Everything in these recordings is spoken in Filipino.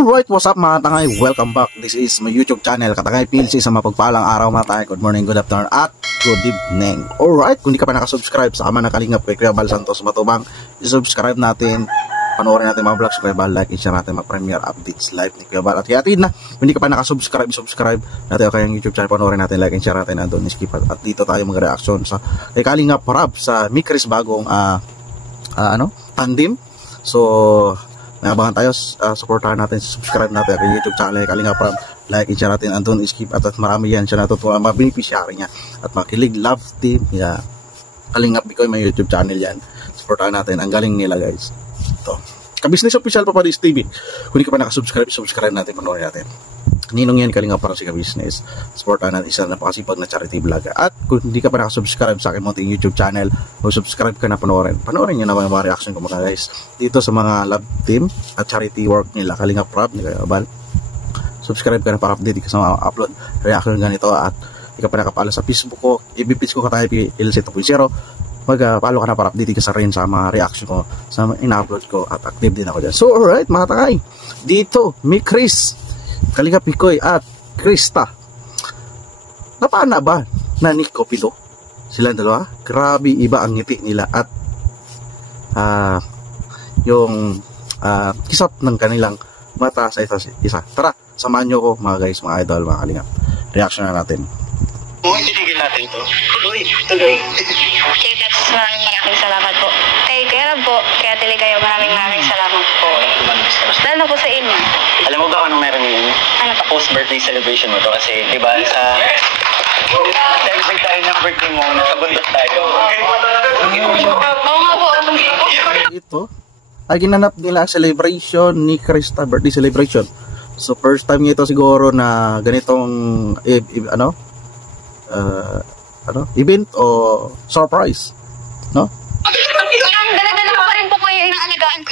Alright, what's up mga tangay? Welcome back. This is my YouTube channel, Katangay PLC, sa mapagpalang araw mga tangay. Good morning, good afternoon, at good evening. Alright, kung di ka pa nakasubscribe sa ama na kalingap kay Kuya Bal Santos Matubang, isubscribe natin, panoorin natin mga vlogs Kuya Bal, like, i-share natin mga premiere updates live ni Kuya Bal. At hihatid na, kung di ka pa nakasubscribe, subscribe natin ang kanyang YouTube channel, panoorin natin, like, i-share natin, andun, skip. At dito tayo mag-reaction sa kay Kalingap Rab sa Mikris bagong tandem. So nabangan tayo, supportahan natin, subscribe natin ang YouTube channel Kalingap Rab, like, i-share natin, andun, skip, at marami yan siya natutuwa, mga beneficiary niya at makilig love team, yeah. Kalingap Bikoy, may YouTube channel yan, supportahan natin, ang galing nila guys. Ito, Ka-Business Official Papadis TV, kung di ka pa nakasubscribe, subscribe natin, panoorin natin. Ninong yan, Kalingap para si Ka-Business, supportahan natin, isa na napakasipag na charity vlogger. At kung di ka pa nakasubscribe sa aking munting YouTube channel, o subscribe ka na, panoorin nyo naman yung mga reaction ko mga guys dito sa mga love team at charity work nila Kalingap Rab ni Kuya Bal. Subscribe ka na para update ka sa mga upload reaction ganito. At di ka pa nakapalo sa Facebook ko, i-page ko Katangay PLC 2.0, mag-follow ka na para update ka sa rin sa mga reaction ko sa mga ina-upload ko, at active din ako dyan. So alright mga tangay, dito Mikris, Kalingap Bikoy at Krista, napana ba na Nico Pilo silang dalawa? Grabe iba ang ngiti nila at yung kisap ng kanilang mata sa isa. Tara, samahan nyo ko mga guys, mga idol, mga Kalingap. Reaction na natin. Titigil natin to. Tuloy. Okay, that's maraming salamat po. Kay Kuya Rab po, kaya tili kayo, maraming salamat po. Lalo po sa inyo. Alam mo ba kung anong meron yun? Ano pa? Post-birthday celebration mo to kasi, di ba, sa celebrate tayo ng birthday mo, nasa bundok tayo. Oo nga po. Ito ay ginanap nila celebration ni Krista, birthday celebration. So first time niya ito siguro na ganitong event o surprise, no? Dala-dala ko pa rin po kayo yung alagaan ko.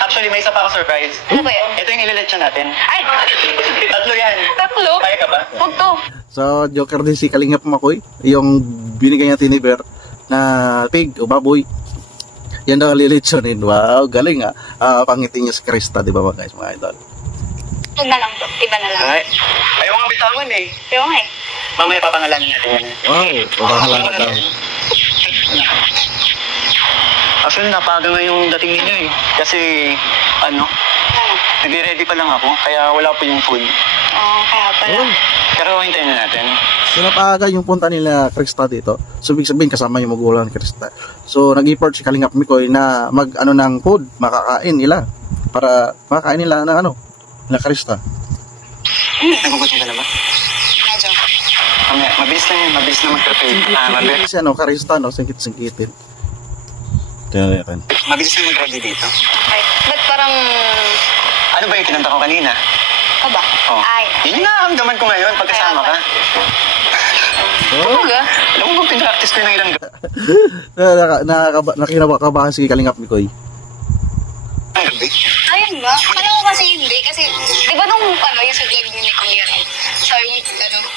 Actually, may isa pa ako surprise. Ano ba yun? Ito yung ililetsyon natin. Ay! Tatlo yan. Tatlo? Kaya ka ba? Huwag to. So joker din si Kalingap Makoy, yung binigay niya tiniber na pig o baboy, yan daw lilitsonin. Wow, galing pangitin niya si Krista, di ba mga guys, mga idol? Huwag na lang to. Iba na lang. Ay, ayaw nga bitawan eh. Pero nga eh. Mamaya papangalanin natin yan. Wow, papangalan daw. Actually, napaga nga yung dating ninyo eh. Kasi, nag-ready pa lang ako, kaya wala pa yung food. Oo, kaya pala. Pero hintayin na natin. So napaga yung punta nila Krista dito. So ibig sabihin kasama yung magulang ni Krista. So nag-effort si Kalingap Mikoy na ng food, makakain nila. Para makakain nila ng nila Krista. Nagugutom ka na ba? Medyo. Mabilis na yun, mabilis na mag-prepare. Si Krista, singkit-singkitin. Tingnan natin. Mabilis na mag-ready dito. Okay. Ba't parang... Ano ba yung kinanta ko kanina? Aba? Oh. Ay. Yun yung nakaramdaman ko ngayon pagkasama ka. Ano ga? Alam mo bang pinractice ko yung ilang Nakakabahan si Kalingap Mikoy. gabi? Ayun ba? Alam ko kasi hindi. Kasi, di ba nung yung sa vlog ni Kuya Rab, sabi mo,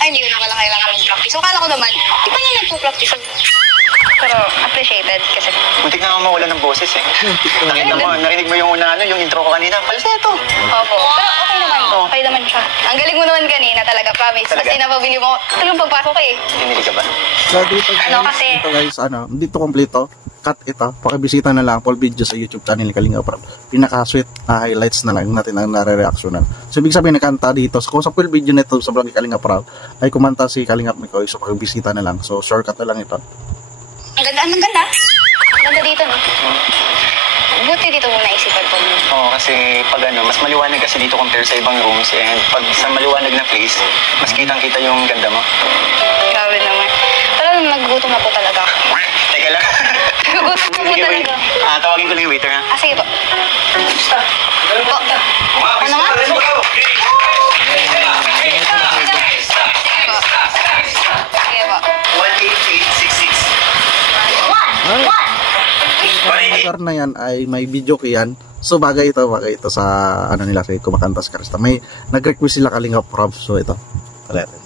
hindi ko na pala kailangan mag-practice. So, akala ko naman, di pa niya nagpo-practice. Pero, appreciated kasi. Muntik na ako mawala ng boses eh. Nakita mo, narinig mo yung yung intro ko kanina. Falsetto. Opo. Pero okay naman. Oh. Okay naman siya. Ang galing mo naman kanina talaga, promise. Talaga? Kasi napabili mo, ito yung pagpasok eh. Kinilig ka ba? So dito Kasi? dito guys, dito kompleto. Cut ito. Pakibisita na lang full video sa YouTube channel ni Kalingap Rab. Pinaka-sweet na highlights na lang natin ang nare-reactionan. So ibig sabihin nakanta dito. So kung sa full video nito sa vlog ni Kalingap Rab ay kumanta si Kalingap Mikoy. So pakibisita na lang. So shortcut na lang ito. Ang ganda. Ang ganda dito, no? Buti dito muna isipan ko. Oo, kasi pag mas maliwanag kasi dito compare sa ibang rooms. And pag sa maliwanag na place, mas kitang-kita yung ganda mo. Grabe naman. Parang nagugutom na po talaga ako. Teka lang. Nagugutom na po Sige, wait. talaga. Tawagin ko lang yung waiter ha. Sige po. Po. Ano nga? Sige po. Sige po. 18866. Lugar na yan ay may video ko yan. So bagay ito sa nila kay kumakanta si Krista. May nag-request sila Kalingap Rab. So ito. Tala natin.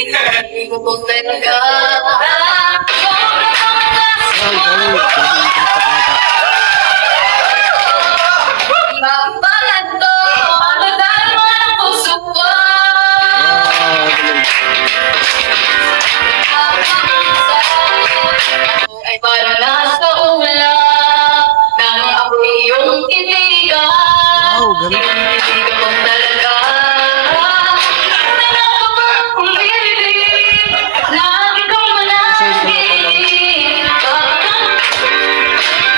Hindi ko po talaga. Babalad to, magdaan mo ang puso ko. Ay para nasa ulap nang ako iyong titigan. Wow, galing. Hindi ko talaga. Kung ibig, lagi kong managin.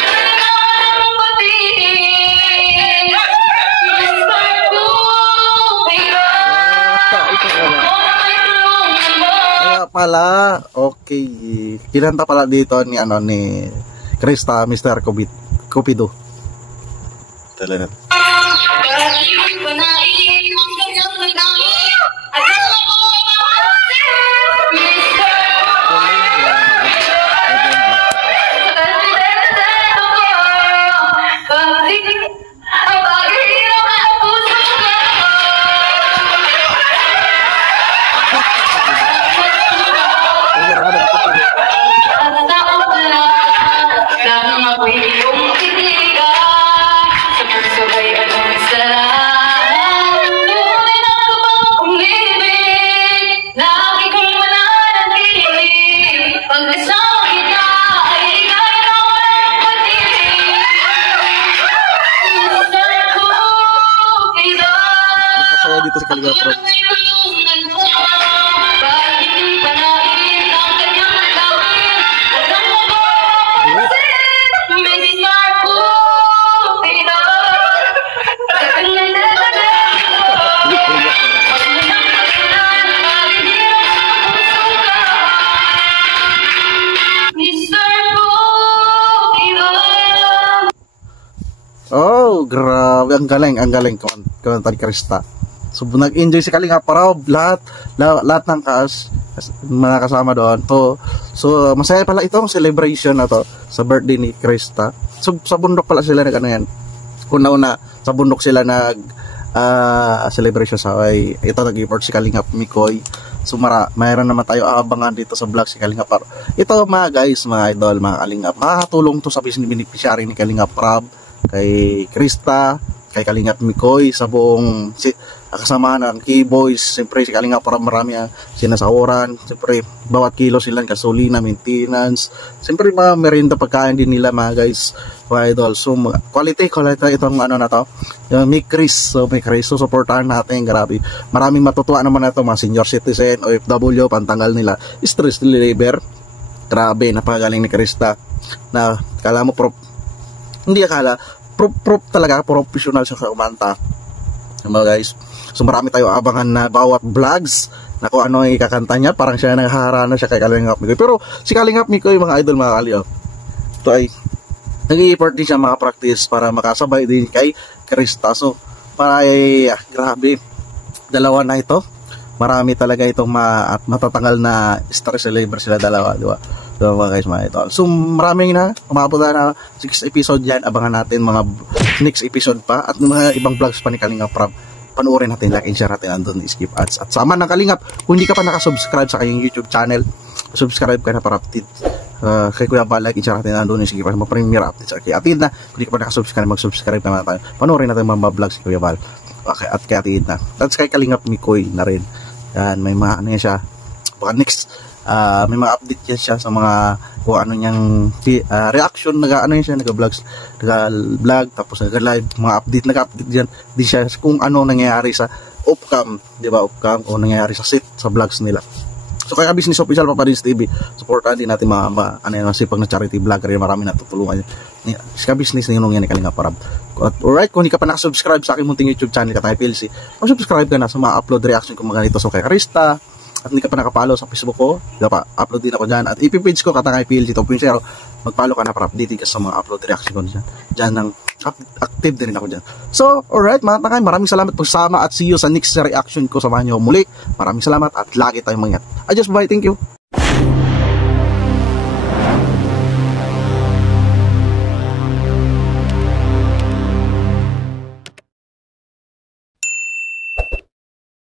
Kailangan batiin. Mister ko, pero may tulungan mo. Kaya pala, okay. Kinanta pala dito ni Krista, Mr. Cupido. Talaga. Bakit ko na ang ganyang madami? At alam ko, Mister ko. Ang paghihirap ang puso ko. Nang ako'y iyong titigan, sa puso ay anong sarap. Tunay na ko bang umibig, lagi kong mananatili. Pag kasama kita ay ika'y na walang pag-ibig. Mister ko, ito. Masaya dito sa Kalinga Prab. May tulungan mo. Bakit hindi pa nain ang kanyang gawin? At ang mabuhay Mister ko, ito. At ang nagdadala ko. Pag nangyayari, palihirap ang puso ka. Mister ko, ito. Oh, grabe. Ang galing. Kumanta ni Krista. So, nag-enjoy si Kalinga Prab. Lahat ng mga kasama doon. So, masaya pala itong celebration na to sa birthday ni Krista. So, sa bundok pala sila yan. Una-una, sa bundok sila celebration sa ito nag-import si Kalinga Mikoy. So, mayroon naman tayo abangan dito sa vlog si Kalinga Prab. Ito mga guys, mga idol, mga Kalinga. Makakatulong to sa beneficiary ni Kalinga Prab, kay Krista, kay Kalinga Mikoy, sa buong kasama ng K-Boys. Siyempre si Kalinga Prab marami sinasahuran. Siyempre bawat kilo sila gasolina, maintenance. Siyempre mga merienda pagkain din nila mga guys, mga idol. So quality itong na to, yung Mikris. So Mikris, so supportahan natin. Grabe, maraming matutuwa naman na ito, mga senior citizen, OFW, pantanggal nila stress reliever. Grabe, napakagaling ni Krista na kala mo hindi akala talaga professional siya sa kumanta, mga guys. So marami tayo abangan na bawat vlogs na kung ano ang ikakanta niya. Parang siya naghaharana siya kay Kalinga Mikoy. Pero si Kalinga Mikoy, mga idol, mga kaliw, ito ay nag-i-effort din siya makapractice para makasabay din kay Krista. So grabe, dalawa na ito. Marami talaga itong matatanggal na stress reliever sila dalawa, di ba? So mga guys, mga idol. So maraming umabot na 6 episode yan. Abangan natin mga next episode pa at mga ibang vlogs pa ni Kalinga Prab. Panoorin natin, like and share natin, andun skip ads. At sama ng Kalingap, kung hindi ka pa nakasubscribe sa kanyang YouTube channel, subscribe ka na para update kay Kuya Bal, like and share natin, andun skip ads, ma-premier updates. Okay, Atid na, kung hindi ka pa nakasubscribe, mag-subscribe na tayo. Panoorin natin mga vlogs si Kuya Bal. Okay, at kay Atid na. At kay Kalingap Mikoy na rin. Yan, may mga siya. Baka next, may mga update yan siya sa mga kung ano niyang reaction, nag-vlog, tapos nag-live, mga update, nag-update diyan di siya kung ano nangyayari sa off-cam, di ba, off-cam, o nangyayari sa set, sa vlogs nila. So kaya Business Official Papadins TV, supportan din natin mga sipag na charity vlogger, marami natutulungan sa business na yun yan ni Kalinga Prab. Alright, kung hindi ka pa nakasubscribe sa aking munting YouTube channel, Katay PLC, mag-subscribe ka na sa mga upload reaction ko mga ganito. So kay Krista, at hindi ka pa nakapalo sa Facebook ko, upload din ako dyan. At ipipage ko Katay PLC 2.0, mag-follow ka na para update ka sa mga upload reaction ko dyan. Dyan nang active din ako dyan. So, alright mga takay, maraming salamat po sama at see you sa next reaction ko. Samahan nyo muli. Maraming salamat at lagi tayong mangyat. Adios, bye, thank you.